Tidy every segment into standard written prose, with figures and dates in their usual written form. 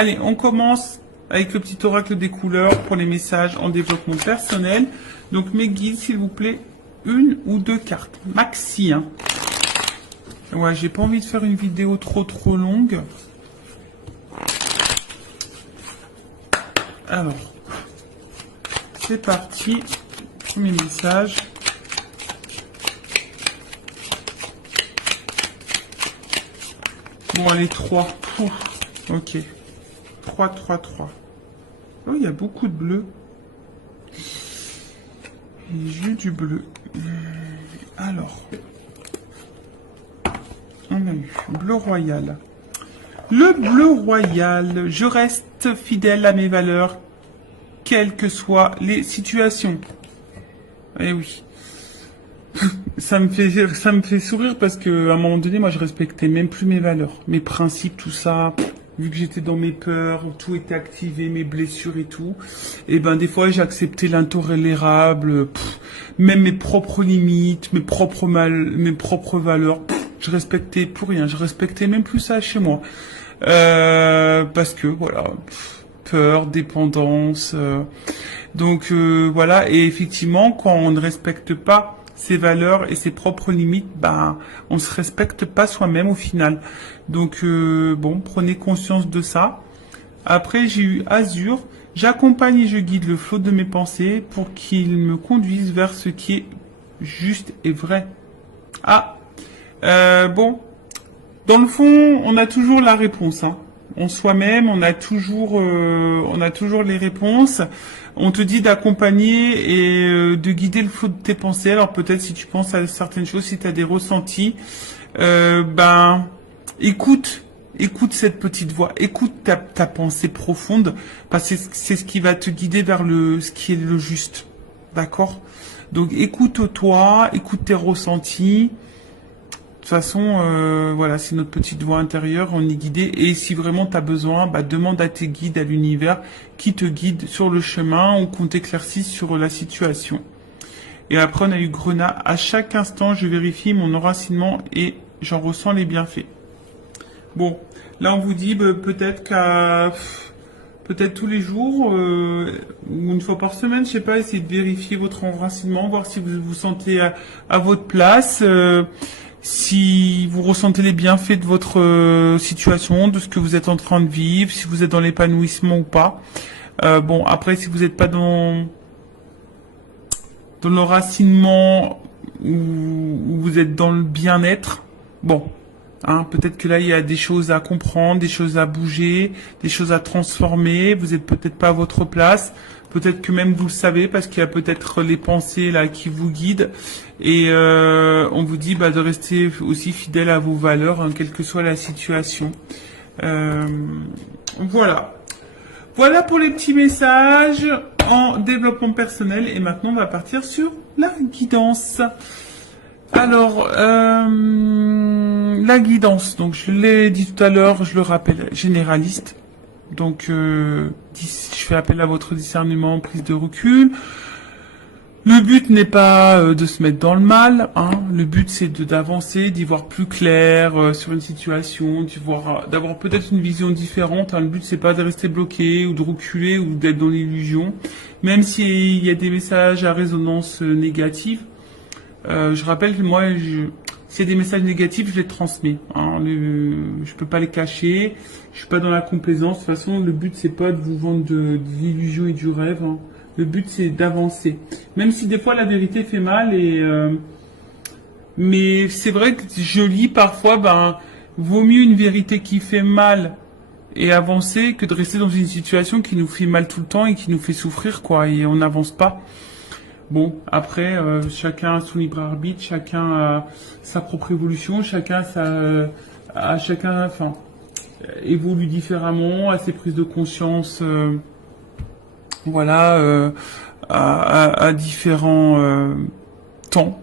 Allez, on commence avec le petit oracle des couleurs pour les messages en développement personnel. Donc mes guides, s'il vous plaît, une ou deux cartes, maxi, hein. Ouais, j'ai pas envie de faire une vidéo trop longue. Alors, c'est parti. Premier message. Bon, allez, 3. Ok. 3. Oh, il y a beaucoup de bleu. J'ai du bleu. Alors, on a eu bleu royal. Le bleu royal, je reste fidèle à mes valeurs, quelles que soient les situations. Eh oui. Ça me fait sourire parce que à un moment donné, moi, je respectais même plus mes valeurs, mes principes, tout ça. Vu que j'étais dans mes peurs, tout était activé, mes blessures et tout. Et ben, des fois, j'ai accepté l'intolérable, même mes propres limites, mes propres valeurs. Je respectais plus rien. Je respectais même plus ça chez moi. Parce que, voilà, peur, dépendance. Donc, voilà. Et effectivement, quand on ne respecte pas ses valeurs et ses propres limites, ben, on se respecte pas soi-même au final. Donc, bon, prenez conscience de ça. Après, j'ai eu Azur. J'accompagne et je guide le flot de mes pensées pour qu'il me conduise vers ce qui est juste et vrai. Ah, bon, dans le fond, on a toujours la réponse, hein. En soi-même, on a toujours les réponses. On te dit d'accompagner et de guider le flot de tes pensées. Alors peut-être si tu penses à certaines choses, si tu as des ressentis, ben écoute cette petite voix, écoute ta pensée profonde, parce que c'est ce qui va te guider vers ce qui est le juste. D'accord? Donc écoute-toi, écoute tes ressentis. De toute façon, voilà, c'est notre petite voix intérieure, on est guidé. Et si vraiment tu as besoin, bah, demande à tes guides, à l'univers, qui te guide sur le chemin ou qu'on t'éclaircisse sur la situation. Et après, on a eu Grenat. À chaque instant, je vérifie mon enracinement et j'en ressens les bienfaits. Bon, là, on vous dit peut-être peut-être tous les jours, ou une fois par semaine, je sais pas, essayez de vérifier votre enracinement, voir si vous vous sentez à votre place. Si vous ressentez les bienfaits de votre situation, de ce que vous êtes en train de vivre, si vous êtes dans l'épanouissement ou pas. Bon, après, si vous n'êtes pas dans l'enracinement ou vous êtes dans le bien-être, bon, hein, peut-être que là, il y a des choses à comprendre, des choses à bouger, des choses à transformer. Vous n'êtes peut-être pas à votre place. Peut-être que même vous le savez parce qu'il y a peut-être les pensées là qui vous guident et on vous dit de rester aussi fidèle à vos valeurs, hein, quelle que soit la situation. Voilà. Voilà pour les petits messages en développement personnel et maintenant on va partir sur la guidance. Alors, la guidance, donc je l'ai dit tout à l'heure, je le rappelle, généraliste. Donc, je fais appel à votre discernement, prise de recul. Le but n'est pas de se mettre dans le mal, hein. Le but c'est d'avancer, d'y voir plus clair sur une situation, d'avoir peut-être une vision différente, hein. Le but c'est pas de rester bloqué ou de reculer ou d'être dans l'illusion. Même s'il y a des messages à résonance négative, je rappelle que moi, s'il y a des messages négatifs, je les transmets, hein. Je peux pas les cacher. Je suis pas dans la complaisance. De toute façon, le but c'est pas de vous vendre de l'illusion et du rêve, hein. Le but c'est d'avancer. Même si des fois la vérité fait mal mais c'est vrai que je lis parfois, vaut mieux une vérité qui fait mal et avancer que de rester dans une situation qui nous fait mal tout le temps et qui nous fait souffrir, quoi, et on n'avance pas. Bon, après, chacun a son libre arbitre, chacun a sa propre évolution, chacun évolue différemment, a ses prises de conscience, voilà, à différents temps.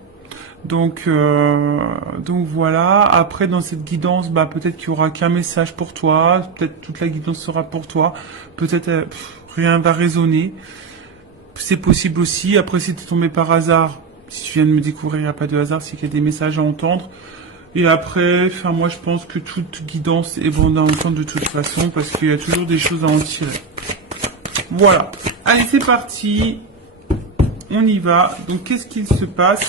Donc voilà. Après, dans cette guidance, peut-être qu'il y aura qu'un message pour toi, peut-être toute la guidance sera pour toi, peut-être rien va résonner. C'est possible aussi. Après, si tu es tombé par hasard, si tu viens de me découvrir, il n'y a pas de hasard, c'est qu'il y a des messages à entendre. Et après, enfin, moi, je pense que toute guidance est bonne en temps de toute façon, parce qu'il y a toujours des choses à en tirer. Voilà. Allez, c'est parti. On y va. Donc, qu'est-ce qu'il se passe?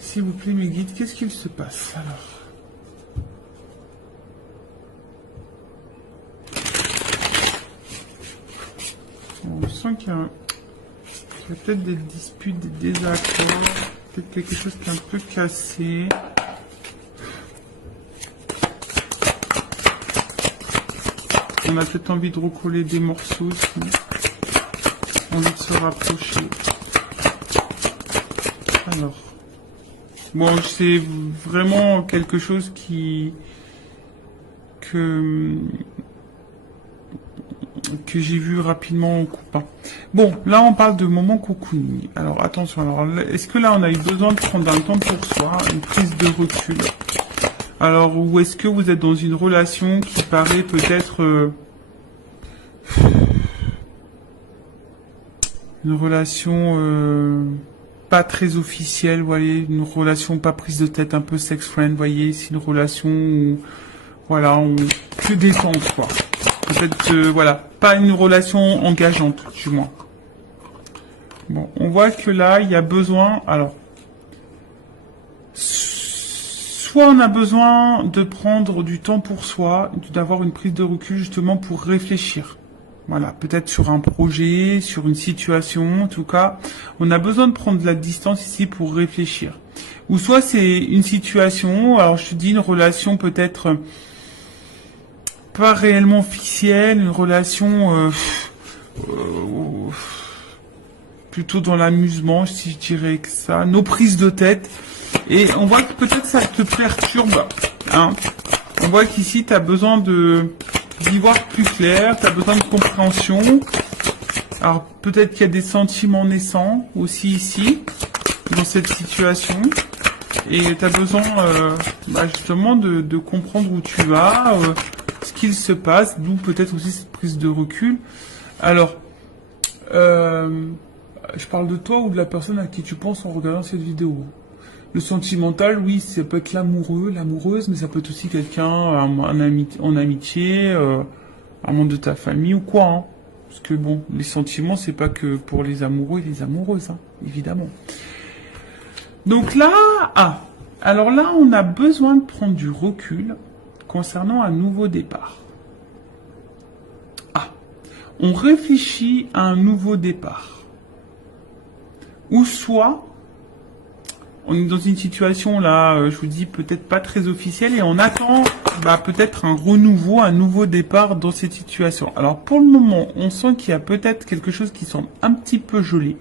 S'il vous plaît, mes guides, qu'est-ce qu'il se passe? Alors. On sent qu'il y a peut-être des disputes, des désaccords, peut-être quelque chose qui est un peu cassé. On a peut-être envie de recoller des morceaux aussi. Envie de se rapprocher. Alors. Bon, c'est vraiment quelque chose que j'ai vu rapidement en coupant. Bon, là on parle de moment cocooning. Alors attention, alors est-ce que là on a eu besoin de prendre un temps pour soi, une prise de recul? Alors, ou est-ce que vous êtes dans une relation qui paraît peut-être une relation pas très officielle, vous voyez, une relation pas prise de tête, un peu sex friend, vous voyez, c'est une relation où, voilà, on que détente, quoi. Peut-être, voilà, pas une relation engageante, du moins. Bon, on voit que là, il y a besoin, alors, soit on a besoin de prendre du temps pour soi, d'avoir une prise de recul justement pour réfléchir. Voilà, peut-être sur un projet, sur une situation, en tout cas, on a besoin de prendre de la distance ici pour réfléchir. Ou soit c'est une situation, alors je te dis une relation peut-être pas réellement officielle, une relation plutôt dans l'amusement, si je dirais que ça, nos prises de tête. Et on voit que peut-être ça te perturbe, hein. On voit qu'ici, tu as besoin d'y voir plus clair, tu as besoin de compréhension. Alors, peut-être qu'il y a des sentiments naissants aussi ici, dans cette situation. Et tu as besoin justement de comprendre où tu vas, ce qu'il se passe, d'où peut-être aussi cette prise de recul. Alors, je parle de toi ou de la personne à qui tu penses en regardant cette vidéo. Le sentimental, oui, ça peut être l'amoureux, l'amoureuse, mais ça peut être aussi quelqu'un en amitié, un membre de ta famille ou quoi. Hein. Parce que bon, les sentiments, c'est pas que pour les amoureux et les amoureuses, hein, évidemment. Donc là, alors là, on a besoin de prendre du recul concernant un nouveau départ. On réfléchit à un nouveau départ. Ou soit, on est dans une situation là, je vous dis peut-être pas très officielle et on attend peut-être un renouveau, un nouveau départ dans cette situation. Alors pour le moment, on sent qu'il y a peut-être quelque chose qui semble un petit peu gelé.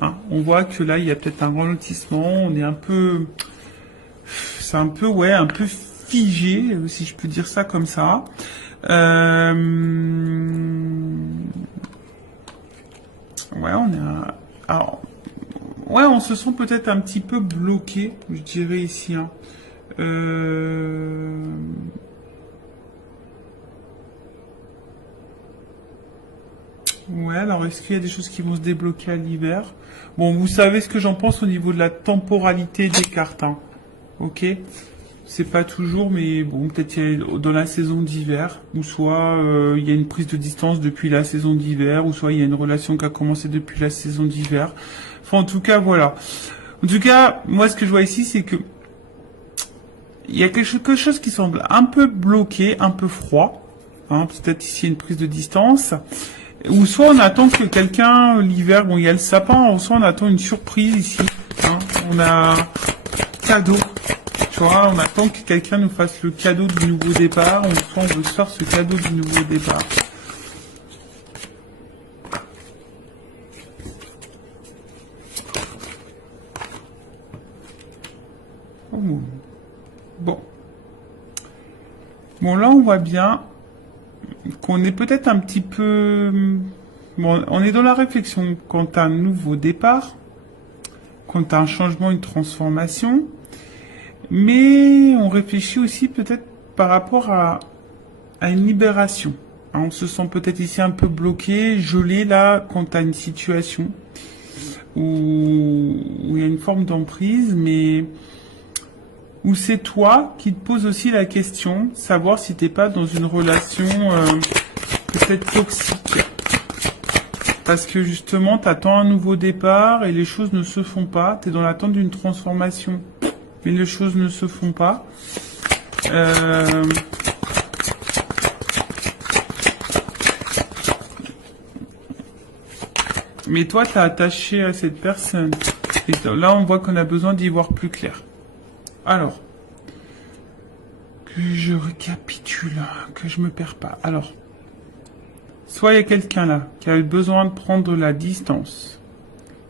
Hein, on voit que là, il y a peut-être un ralentissement, on est un peu... C'est un peu, ouais, un peu figé, si je peux dire ça comme ça. Ouais, on est alors, ouais, on se sent peut-être un petit peu bloqué, je dirais ici. Hein. Ouais, alors est-ce qu'il y a des choses qui vont se débloquer à l'hiver? Bon, vous savez ce que j'en pense au niveau de la temporalité des cartes. Hein. Ok? C'est pas toujours, mais bon, peut-être dans la saison d'hiver, ou soit il y a une prise de distance depuis la saison d'hiver, ou soit il y a une relation qui a commencé depuis la saison d'hiver. Enfin, en tout cas, voilà. En tout cas, moi, ce que je vois ici, c'est que il y a quelque chose qui semble un peu bloqué, un peu froid. Hein, peut-être ici une prise de distance. Ou soit on attend que quelqu'un, l'hiver, bon, il y a le sapin, ou soit on attend une surprise ici. Hein, on a cadeau. Tu vois, on attend que quelqu'un nous fasse le cadeau du nouveau départ, soit on veut se faire ce cadeau du nouveau départ. Oh. Bon. Bon, là, on voit bien qu'on est peut-être un petit peu... Bon, on est dans la réflexion quant à un nouveau départ, quant à un changement, une transformation. Mais on réfléchit aussi peut-être par rapport à une libération. On se sent peut-être ici un peu bloqué, gelé là, quant à une situation. où il y a une forme d'emprise, mais où c'est toi qui te poses aussi la question, savoir si t'es pas dans une relation peut-être toxique. Parce que justement, t'attends un nouveau départ et les choses ne se font pas. T'es dans l'attente d'une transformation, mais les choses ne se font pas. Mais toi, t'es attaché à cette personne. Et là, on voit qu'on a besoin d'y voir plus clair. Alors, que je récapitule, que je me perds pas. Alors, soit il y a quelqu'un là qui a besoin de prendre la distance,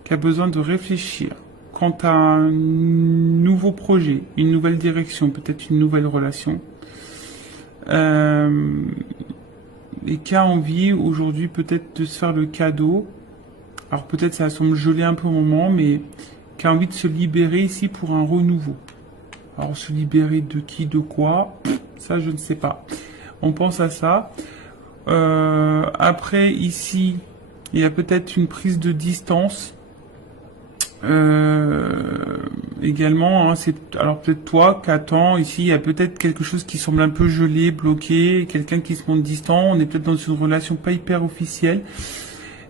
qui a besoin de réfléchir quant à un nouveau projet, une nouvelle direction, peut-être une nouvelle relation, et qui a envie aujourd'hui peut-être de se faire le cadeau. Alors peut-être ça semble geler un peu au moment, mais qui a envie de se libérer ici pour un renouveau. Alors se libérer de qui, de quoi, ça je ne sais pas. On pense à ça. Après ici, il y a peut-être une prise de distance. Également, hein, alors peut-être toi qui attends ici, il y a peut-être quelque chose qui semble un peu gelé, bloqué, quelqu'un qui se montre distant. On est peut-être dans une relation pas hyper officielle.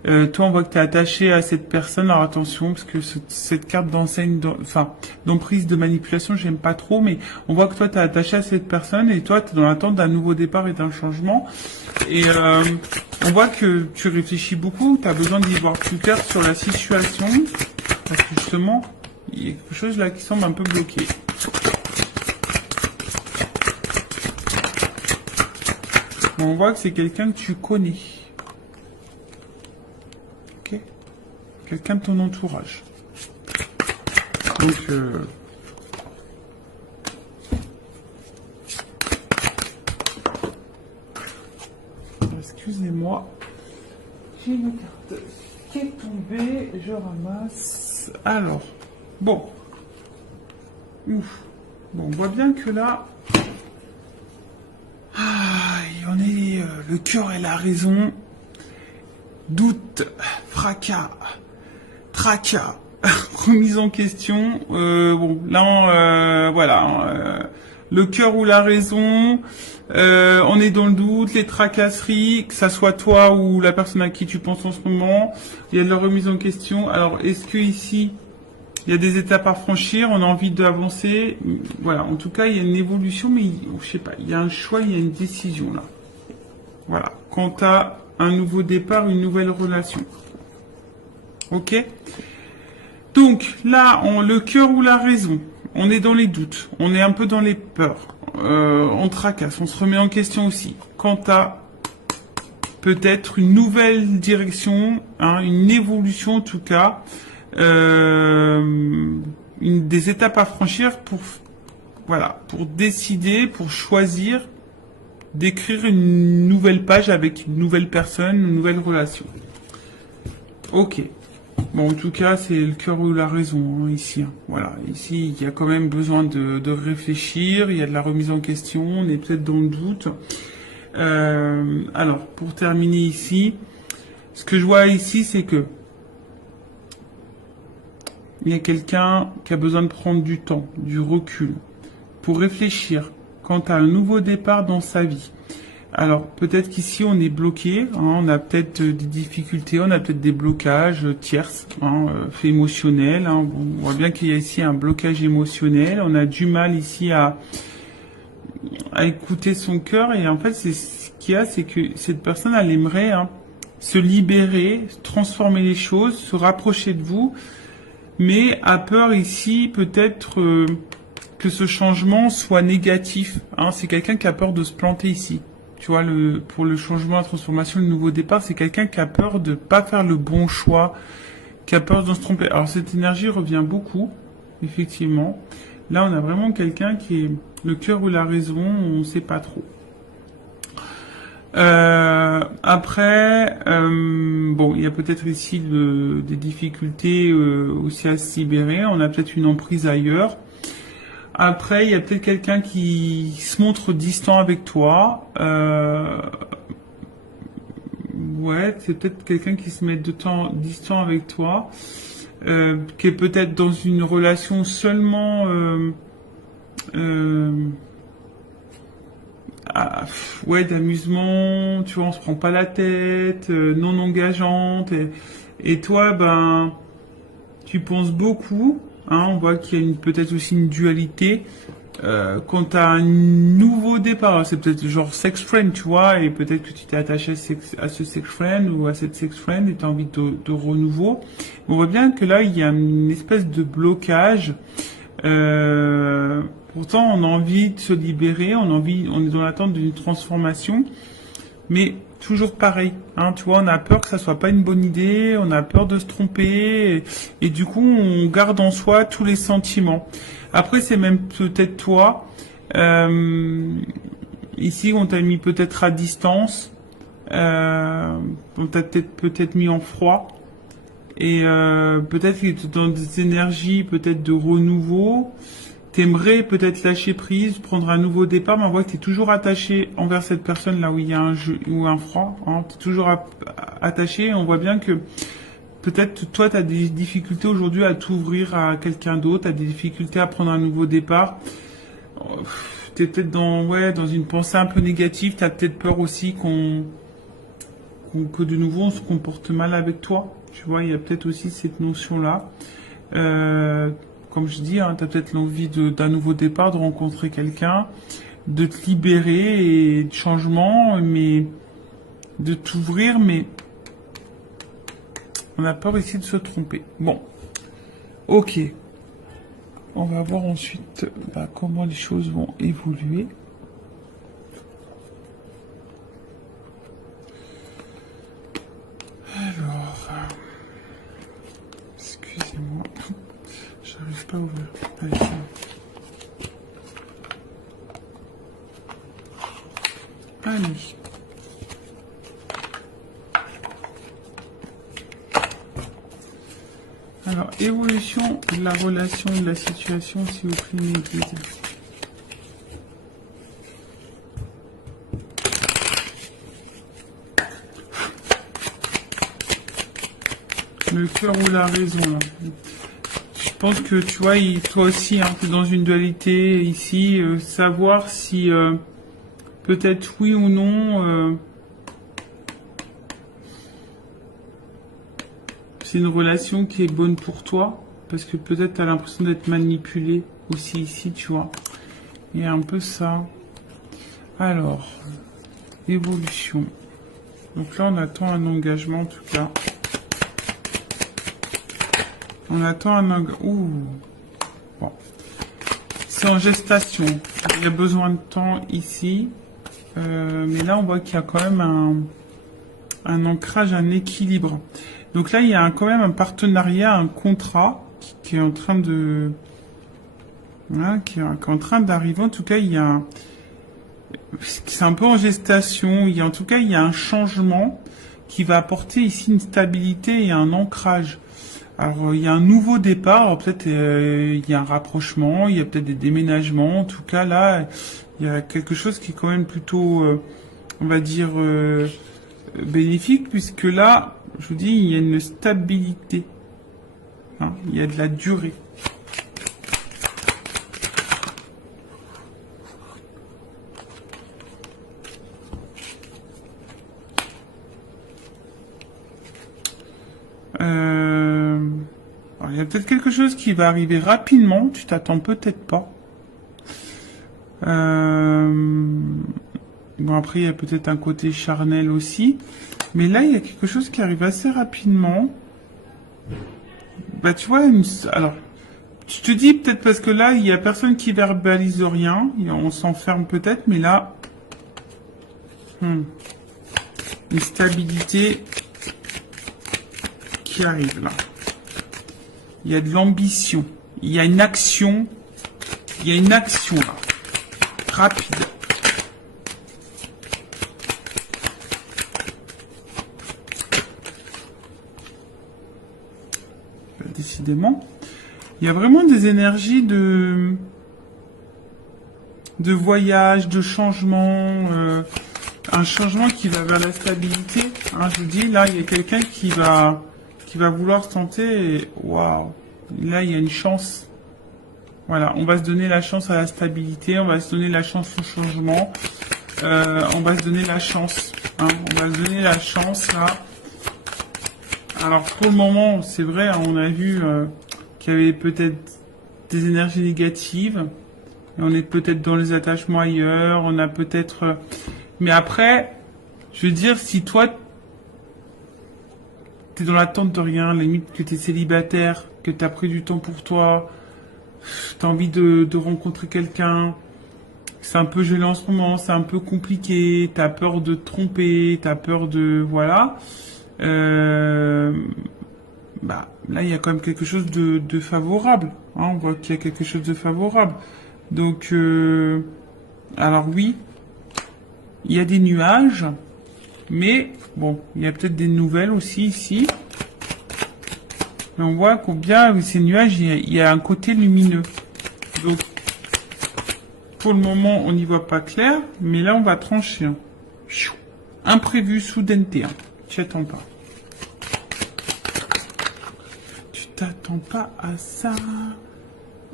Toi, on voit que tu es attaché à cette personne. Alors attention, parce que cette carte d'enseigne, d'emprise, de manipulation, j'aime pas trop, mais on voit que toi, tu es attaché à cette personne et toi, tu es dans l'attente d'un nouveau départ et d'un changement. Et on voit que tu réfléchis beaucoup, tu as besoin d'y voir plus clair sur la situation, parce que justement, il y a quelque chose là qui semble un peu bloqué. Mais on voit que c'est quelqu'un que tu connais. Quelqu'un de ton entourage. Donc, excusez-moi, j'ai une carte qui est tombée, je ramasse. Alors, bon. Ouf. Bon, on voit bien que là, on est le cœur et la raison. Doute, fracas, tracas, remise en question. Bon, là, voilà, le cœur ou la raison. On est dans le doute, les tracasseries, que ça soit toi ou la personne à qui tu penses en ce moment. Il y a de la remise en question. Alors, est-ce que ici, il y a des étapes à franchir, on a envie d'avancer. Voilà, en tout cas, il y a une évolution, mais je sais pas, il y a un choix, il y a une décision là. Voilà, quant à un nouveau départ, une nouvelle relation. Ok? Donc, là, le cœur ou la raison, on est dans les doutes, on est un peu dans les peurs, on tracasse, on se remet en question aussi. Quant à peut-être une nouvelle direction, hein, une évolution en tout cas, des étapes à franchir pour décider, pour choisir d'écrire une nouvelle page avec une nouvelle personne, une nouvelle relation. Ok. Bon, en tout cas, c'est le cœur ou la raison, hein, ici. Hein. Voilà. Ici, il y a quand même besoin de réfléchir, il y a de la remise en question, on est peut-être dans le doute. Alors, pour terminer ici, ce que je vois ici, c'est que il y a quelqu'un qui a besoin de prendre du temps, du recul, pour réfléchir quant à un nouveau départ dans sa vie. Alors, peut-être qu'ici, on est bloqué, hein, on a peut-être des difficultés, on a peut-être des blocages tierces, hein, faits émotionnels. Hein, bon, on voit bien qu'il y a ici un blocage émotionnel, on a du mal ici à écouter son cœur, et en fait, c'est ce qu'il y a, c'est que cette personne, elle aimerait se libérer, transformer les choses, se rapprocher de vous, mais a peur ici, peut-être... que ce changement soit négatif. Hein, c'est quelqu'un qui a peur de se planter ici. Tu vois, pour le changement, la transformation, le nouveau départ, c'est quelqu'un qui a peur de pas faire le bon choix, qui a peur de se tromper. Alors cette énergie revient beaucoup, effectivement. Là, on a vraiment quelqu'un qui est le cœur ou la raison, on ne sait pas trop. Après, bon, il y a peut-être ici des difficultés aussi à se libérer. On a peut-être une emprise ailleurs. Après, il y a peut-être quelqu'un qui se montre distant avec toi. Ouais, c'est peut-être quelqu'un qui se met distant avec toi. qui est peut-être dans une relation seulement ouais, d'amusement, tu vois, on se prend pas la tête, non engageante, et toi, ben, tu penses beaucoup, hein, on voit qu'il y a peut-être aussi une dualité. Quand t'as un nouveau départ, c'est peut-être genre sex friend, tu vois, et peut-être que tu t'es attaché à ce sex friend ou à cette sex friend et t'as envie de renouveau. On voit bien que là, il y a une espèce de blocage. Pourtant, on a envie de se libérer, on est dans l'attente d'une transformation, mais toujours pareil, hein, tu vois, on a peur que ça soit pas une bonne idée, on a peur de se tromper, et du coup, on garde en soi tous les sentiments. Après, c'est même peut-être toi, ici, on t'a mis peut-être à distance, on t'a peut-être mis en froid, et peut-être que tu es dans des énergies peut-être de renouveau. T'aimerais peut-être lâcher prise, prendre un nouveau départ, mais on voit que tu es toujours attaché envers cette personne là où il y a un jeu ou un froid. Hein, tu es toujours attaché. On voit bien que peut-être toi tu as des difficultés aujourd'hui à t'ouvrir à quelqu'un d'autre, tu as des difficultés à prendre un nouveau départ. Tu es peut-être dans une pensée un peu négative, tu as peut-être peur aussi que de nouveau on se comporte mal avec toi. Tu vois, il y a peut-être aussi cette notion-là. Comme je dis, hein, tu as peut-être l'envie d'un nouveau départ, de rencontrer quelqu'un, de te libérer et de changement, mais de t'ouvrir, mais on a peur ici de se tromper. Bon, ok. On va voir ensuite comment les choses vont évoluer. Alors, excusez-moi. J'arrive pas à ouvrir. Allez, allez. Alors, évolution de la relation, de la situation, s'il vous plaît, mes guides. Le cœur ou la raison, là. Je pense que, tu vois, toi aussi, hein, tu es dans une dualité ici. Savoir si, peut-être oui ou non, c'est une relation qui est bonne pour toi. Parce que peut-être tu as l'impression d'être manipulé aussi ici, tu vois. Il y a un peu ça. Alors, évolution. Donc là, on attend un engagement, en tout cas. On attend un engagement. Ouh. Bon. C'est en gestation. Il y a besoin de temps ici. Mais là, on voit qu'il y a quand même un ancrage, un équilibre. Donc là, il y a quand même un partenariat, un contrat qui est en train de... Voilà, qui est en train d'arriver. En tout cas, il y a... C'est un peu en gestation. En tout cas, il y a un changement qui va apporter ici une stabilité et un ancrage. Alors, il y a un nouveau départ, peut-être il y a un rapprochement, il y a peut-être des déménagements. En tout cas, là, il y a quelque chose qui est quand même plutôt, on va dire, bénéfique, puisque là, je vous dis, il y a une stabilité. Hein, il y a de la durée. Alors, il y a peut-être quelque chose qui va arriver rapidement, tu t'attends peut-être pas. Bon, après, il y a peut-être un côté charnel aussi. Mais là, il y a quelque chose qui arrive assez rapidement. Bah, tu vois, alors, tu te dis peut-être parce que là, il y a personne qui verbalise rien. On s'enferme peut-être, mais là, une stabilité qui arrive là. Il y a de l'ambition. Il y a une action. Il y a une action là. Rapide. Décidément. Il y a vraiment des énergies de voyage, de changement, un changement qui va vers la stabilité. Hein, je vous dis, là, il y a quelqu'un qui va qui va vouloir se tenter et waouh, là il y a une chance. Voilà, on va se donner la chance à la stabilité, on va se donner la chance au changement, on va se donner la chance, hein, on va se donner la chance là. Alors pour le moment, c'est vrai, hein, on a vu qu'il y avait peut-être des énergies négatives, et on est peut-être dans les attachements ailleurs, on a peut-être... mais après, je veux dire, si toi, t'es dans l'attente de rien, limite que t'es célibataire, que t'as pris du temps pour toi, t'as envie de rencontrer quelqu'un, c'est un peu gelé en ce moment, c'est un peu compliqué, t'as peur de te tromper, t'as peur de... voilà. Bah, là, il y a quand même quelque chose de favorable. Hein, on voit qu'il y a quelque chose de favorable. Donc, alors oui, il y a des nuages, mais bon, il y a peut-être des nouvelles aussi ici. Mais on voit combien avec ces nuages, il y a un côté lumineux. Donc, pour le moment, on n'y voit pas clair, mais là, on va trancher. Hein. Imprévu, soudaineté. Hein. Tu attends pas. Tu t'attends pas à ça.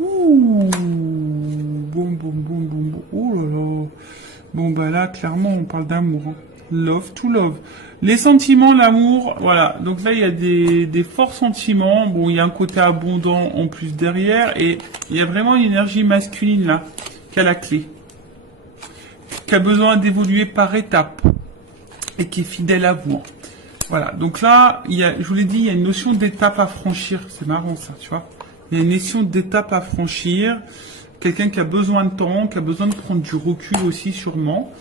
Ouh. Bon. Oh là là. Bon, bah là, clairement, on parle d'amour. Hein. Love to love. Les sentiments, l'amour, voilà. Donc là, il y a des forts sentiments. Bon, il y a un côté abondant en plus derrière. Et il y a vraiment une énergie masculine là, qui a la clé. Qui a besoin d'évoluer par étapes. Et qui est fidèle à vous. Voilà. Donc là, je vous l'ai dit, il y a une notion d'étape à franchir. C'est marrant ça, tu vois. Il y a une notion d'étape à franchir. Quelqu'un qui a besoin de temps, qui a besoin de prendre du recul aussi, sûrement.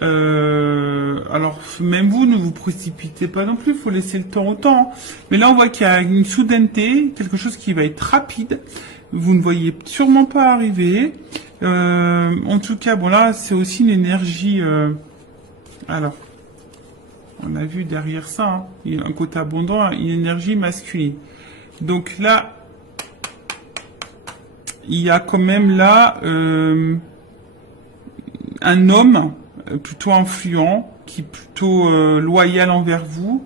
Alors, même vous, ne vous précipitez pas non plus, il faut laisser le temps au temps. Mais là, on voit qu'il y a une soudaineté, quelque chose qui va être rapide. Vous ne voyez sûrement pas arriver. En tout cas, bon là, c'est aussi une énergie... alors, on a vu derrière ça, hein, il y a un côté abondant, une énergie masculine. Donc là, il y a quand même là un homme plutôt influent, qui est plutôt loyal envers vous.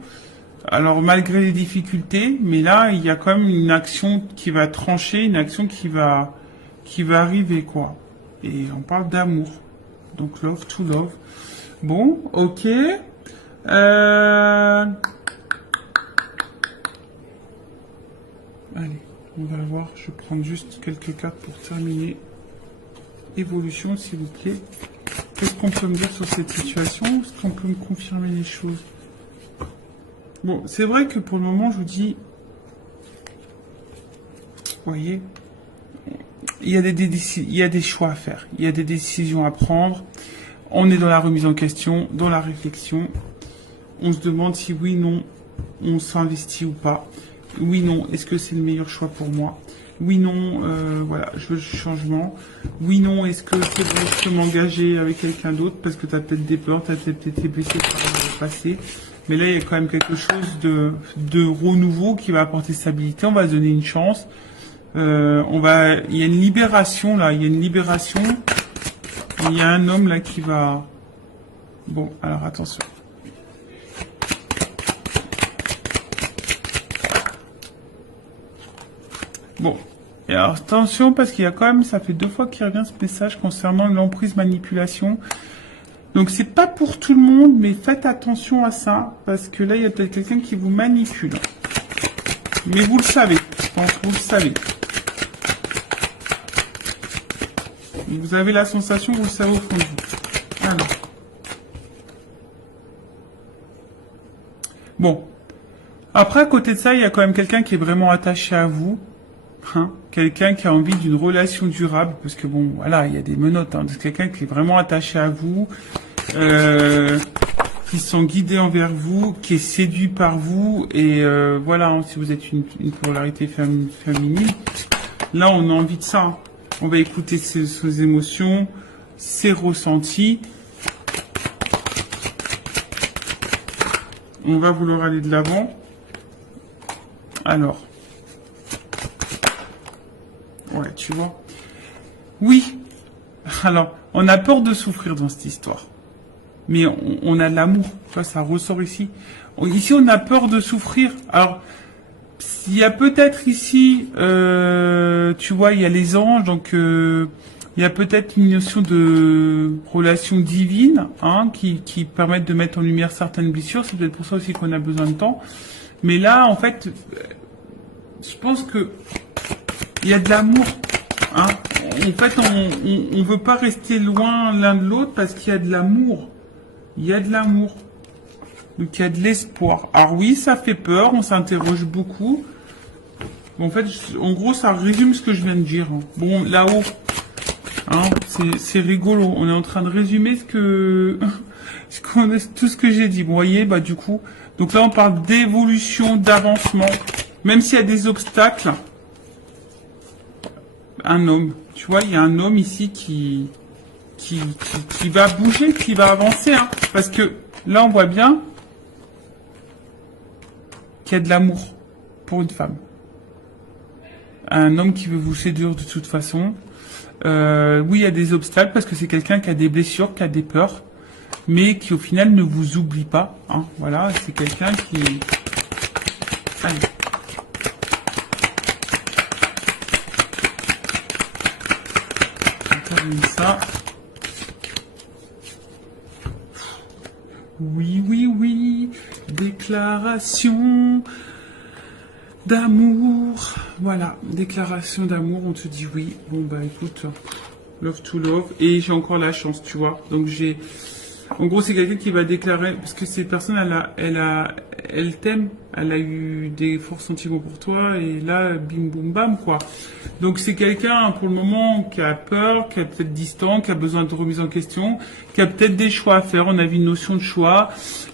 Alors malgré les difficultés, mais là il y a quand même une action qui va trancher, une action qui va arriver quoi. Et on parle d'amour, donc love to love. Bon, ok. Allez, on va voir. Je vais prendre juste quelques cartes pour terminer. Évolution, s'il vous plaît. Qu'est-ce qu'on peut me dire sur cette situation? Est-ce qu'on peut me confirmer les choses? Bon, c'est vrai que pour le moment, je vous dis... Vous voyez, il y a des choix à faire. Il y a des décisions à prendre. On est dans la remise en question, dans la réflexion. On se demande si oui, non, on s'investit ou pas. Oui, non, est-ce que c'est le meilleur choix pour moi? Oui, non, voilà, je veux le changement. Oui, non, est-ce que c'est bon, je peux m'engager avec quelqu'un d'autre parce que tu as peut-être des peurs, tu as peut-être été blessé par le passé. Mais là, il y a quand même quelque chose de renouveau qui va apporter stabilité. On va se donner une chance. Il y a une libération là, il y a une libération. Il y a un homme là qui va... Bon, alors attention. Bon, et alors attention parce qu'il y a quand même, ça fait 2 fois qu'il revient ce message concernant l'emprise manipulation. Donc c'est pas pour tout le monde, mais faites attention à ça, parce que là il y a peut-être quelqu'un qui vous manipule. Mais vous le savez, je pense que vous le savez. Vous avez la sensation, vous le savez au fond de vous. Alors. Bon. Après, à côté de ça, il y a quand même quelqu'un qui est vraiment attaché à vous. Hein, quelqu'un qui a envie d'une relation durable, parce que bon, voilà, il y a des menottes. Hein, c'est quelqu'un qui est vraiment attaché à vous, qui sont guidés envers vous, qui est séduit par vous, et voilà, hein, si vous êtes une polarité féminine, là, on a envie de ça. Hein. On va écouter ses émotions, ses ressentis. On va vouloir aller de l'avant. Alors. Ouais, tu vois. Oui. Alors, on a peur de souffrir dans cette histoire. Mais on a de l'amour. Tu vois, ça ressort ici. Ici, on a peur de souffrir. Alors, Il y a peut-être ici, tu vois, il y a les anges, donc il y a peut-être une notion de relation divine, hein, qui permettent de mettre en lumière certaines blessures. C'est peut-être pour ça aussi qu'on a besoin de temps. Mais là, en fait, je pense que il y a de l'amour. Hein. En fait, on veut pas rester loin l'un de l'autre parce qu'il y a de l'amour. Il y a de l'amour. Donc il y a de l'espoir. Alors oui, ça fait peur, on s'interroge beaucoup. Bon, en fait, en gros, ça résume ce que je viens de dire. Bon, là-haut, hein, c'est rigolo. On est en train de résumer tout ce que j'ai dit. Vous voyez, bah du coup, donc là, on parle d'évolution, d'avancement. Même s'il y a des obstacles, un homme. Tu vois, il y a un homme ici qui va bouger, qui va avancer, hein, parce que là, on voit bien qu'il y a de l'amour pour une femme. Un homme qui veut vous séduire de toute façon. Oui, il y a des obstacles parce que c'est quelqu'un qui a des blessures, qui a des peurs, mais qui au final ne vous oublie pas. Hein. Voilà, c'est quelqu'un qui... Allez. On termine ça. Oui, oui, oui. Déclaration d'amour. Voilà, déclaration d'amour, on te dit oui. Bon, bah écoute, love to love. Et j'ai encore la chance, tu vois. Donc j'ai... En gros, c'est quelqu'un qui va déclarer... Parce que cette personne, elle t'aime. Elle a eu des forts sentiments pour toi. Et là, bim, boum, bam, quoi. Donc c'est quelqu'un, pour le moment, qui a peur, qui est peut-être distant, qui a besoin de remise en question, qui a peut-être des choix à faire. On a vu une notion de choix.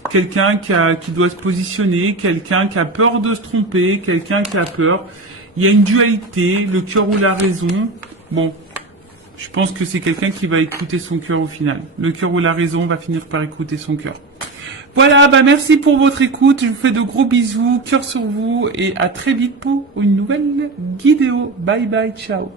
Quelqu'un qui doit se positionner, quelqu'un qui a peur de se tromper, quelqu'un qui a peur. Il y a une dualité, le cœur ou la raison. Bon, je pense que c'est quelqu'un qui va écouter son cœur au final. Le cœur ou la raison va finir par écouter son cœur. Voilà, bah merci pour votre écoute. Je vous fais de gros bisous, cœur sur vous et à très vite pour une nouvelle vidéo. Bye bye, ciao.